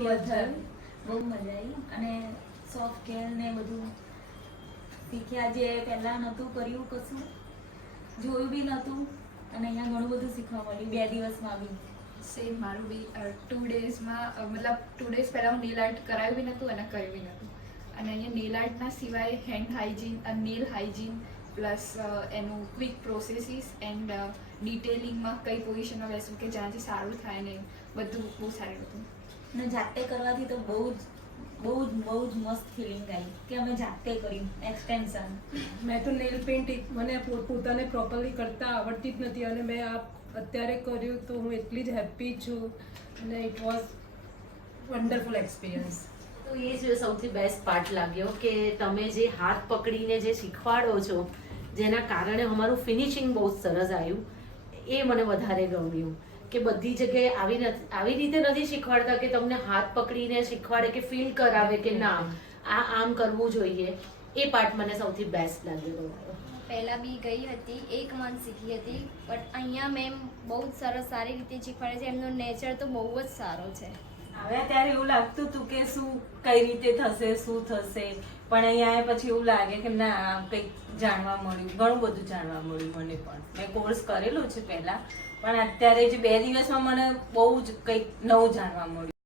બહુ મજા આવી અને સોફ્ટ કેર ને બધું શીખ્યા, જે પહેલા નહોતું કર્યું, કશું જોયું બી નહોતું અને અહીંયા ઘણું બધું શીખવા મળ્યું 2 દિવસમાં બી. સેમ મારું બી 2 ડેઝમાં મતલબ 2 ડેઝ પહેલાં હું નેલ આર્ટ કરાવ્યું બી નહોતું અને કર્યું બી નહોતું. અને અહીંયા નેલ આર્ટના સિવાય hand hygiene, nail hygiene plus એનું ક્વિક પ્રોસેસીસ એન્ડ ડિટેલિંગમાં કઈ પોઝિશનમાં બેસવું કે જ્યાંથી સારું થાય ને બધું બહુ સારું હતું. અને જાતે કરવાથી તો બહુ જ મસ્ત ફિલિંગ આવી કે અમે જાતે કર્યું એક્સટેન્શન. મેં તો નેલ પેઇન્ટ મને પોતાને પ્રોપરલી કરતા આવડતી જ નથી અને મેં આ અત્યારે કર્યું તો હું એટલી જ હેપી છું અને ઇટ વોઝ વન્ડરફુલ એક્સપિરિયન્સ. તો એ જ સૌથી બેસ્ટ પાર્ટ લાગ્યો કે તમે જે હાથ પકડીને જે શીખવાડો છો, જેના કારણે અમારું ફિનિશિંગ બહુ સરસ આવ્યું, એ મને વધારે ગમ્યું. કે બધી જગ્યાએ આવી રીતે નથી શીખવાડતા કે તમને હાથ પકડીને શીખવાડે કે ફીલ કરાવે કે ના આ આમ કરવું જોઈએ. એ પાર્ટ મને સૌથી બેસ્ટ લાગ્યો તમારો. પહેલાં બી ગઈ હતી, 1 મંથ શીખી હતી, બટ અહીંયા મેમ બહુ જ સરસ સારી રીતે શીખવાડે છે. એમનો નેચર તો બહુ જ સારો છે. હવે ત્યારે એવું લાગતું હતું કે શું કઈ રીતે થશે, શું થશે, પણ અહીંયા આવ્યા પછી એવું લાગે કે ના કંઈક જાણવા મળ્યું, ઘણું બધું જાણવા મળ્યું મને પણ. મેં કોર્સ કરેલો છે પહેલા, પણ અત્યારે જે 2 દિવસમાં મને બહુ જ કંઈક નવું જાણવા મળ્યું.